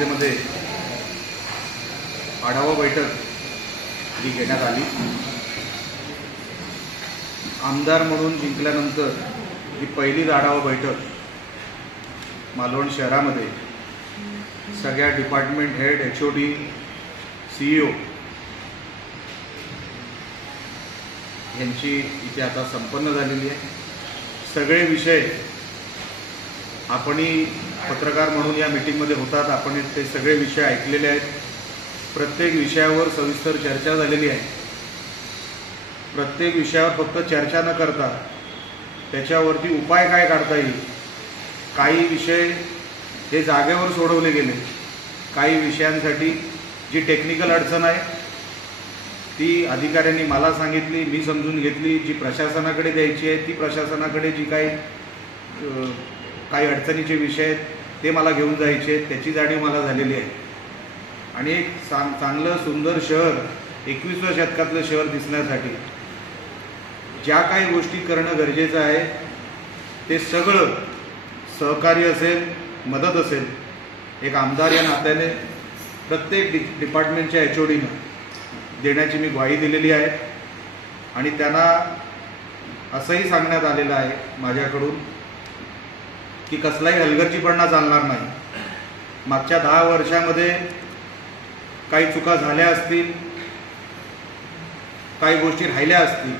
परिषदेमध्ये आढावा बैठक ही घेण्यात आली। आमदार म्हणून जिंकल्यानंतर ही पहिलीच आढावा बैठक मालवण शहरामध्ये सगळ्या डिपार्टमेंट हेड, HOD, CEO यांची इथे आता संपन्न झालेली आहे। सगळे विषय आपणही पत्रकार म्हणून या मीटिंगमध्ये होतात, आपण ते सगळे विषय ऐकलेले आहेत। प्रत्येक विषयावर सविस्तर चर्चा झालेली आहे। प्रत्येक विषयावर फक्त चर्चा न करता त्याच्यावरती उपाय काय काढता येईल, काही विषय हे जागेवर सोडवले गेले, काही विषयांसाठी जी टेक्निकल अडचण आहे ती अधिकाऱ्यांनी मला सांगितली, मी समजून घेतली, जी प्रशासनाकडे द्यायची आहे ती प्रशासनाकडे, जी काही अडचणीचे विषय आहेत ते मला घेऊन जायचे आहेत, त्याची जाणीव मला झालेली आहे। आणि एक चांगलं सुंदर शहर, 21व्या शतकातलं शहर दिसण्यासाठी ज्या काही गोष्टी करणं गरजेचं आहे ते सगळं सहकार्य असेल, मदत असेल, एक आमदार या नात्याने प्रत्येक डिपार्टमेंटच्या HODनं देण्याची मी ग्वाही दिलेली आहे। आणि त्यांना असंही सांगण्यात आलेलं आहे माझ्याकडून की कसलाही हलगर्जीपणा चालणार नाही। मागच्या 10 वर्षामध्ये काही चुका झाल्या असतील, काही गोष्टी राहिल्या असतील,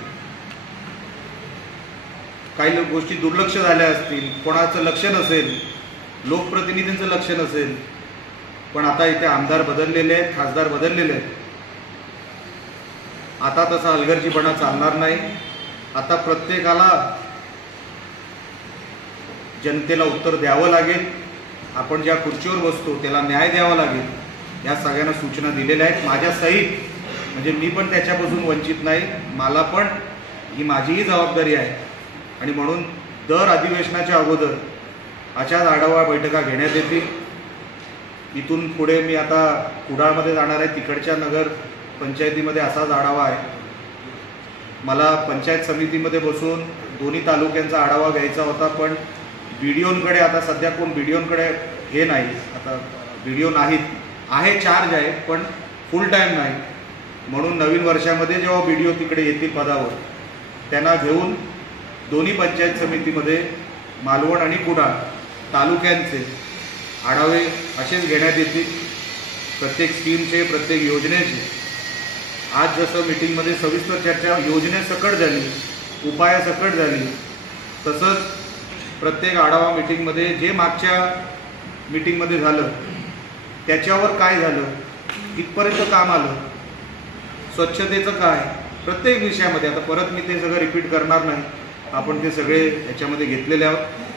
काही गोष्टी दुर्लक्ष झाल्या असतील, कोणाचं लक्ष नसेल, लोकप्रतिनिधींचं लक्ष नसेल, पण आता इथे आमदार बदललेले आहेत, खासदार बदललेले आहेत। आता तसा हलगर्जीपणा चालणार नाही। आता प्रत्येकाला जनतेला उत्तर द्यावं लागेल, आपण ज्या खुर्चीवर बसतो त्याला न्याय द्यावा लागेल, या सगळ्यांना सूचना दिलेल्या आहेत माझ्या सहित। म्हणजे मी पण त्याच्यापासून वंचित नाही, मला पण ही माझीही जबाबदारी आहे। आणि म्हणून दर अधिवेशनाच्या अगोदर अशाच आढावा बैठका घेण्यात येतील। इथून पुढे मी आता कुडाळमध्ये जाणार आहे, तिकडच्या नगर पंचायतीमध्ये असाच आढावा आहे। मला पंचायत समितीमध्ये बसून दोन्ही तालुक्यांचा आढावा घ्यायचा होता, पण BDOंकडे आता सध्या कोण BDOंकडे हे नाही, आता BDO नाहीत, आहे चार्ज आहे पण फुल टाईम नाही। म्हणून नवीन वर्षामध्ये जेव्हा BDO तिकडे येतील पदावर, त्यांना घेऊन दोन्ही पंचायत समितीमध्ये मालवण आणि कुडाळ तालुक्यांचे आढावे असेच घेण्यात येतील, प्रत्येक स्कीमचे, प्रत्येक योजनेचे। आज जसं मीटिंगमध्ये सविस्तर चर्चा योजनेसकट झाली, उपायासकट झाली, तसंच प्रत्येक आढावा मीटिंगमध्ये जे मागच्या मीटिंगमध्ये झालं त्याच्यावर काय झालं, कितपर्यंत काम आलं, स्वच्छतेचं काय, प्रत्येक विषयामध्ये, आता परत मी ते सगळं रिपीट करणार नाही, आपण ते सगळे याच्यामध्ये घेतलेले आहोत।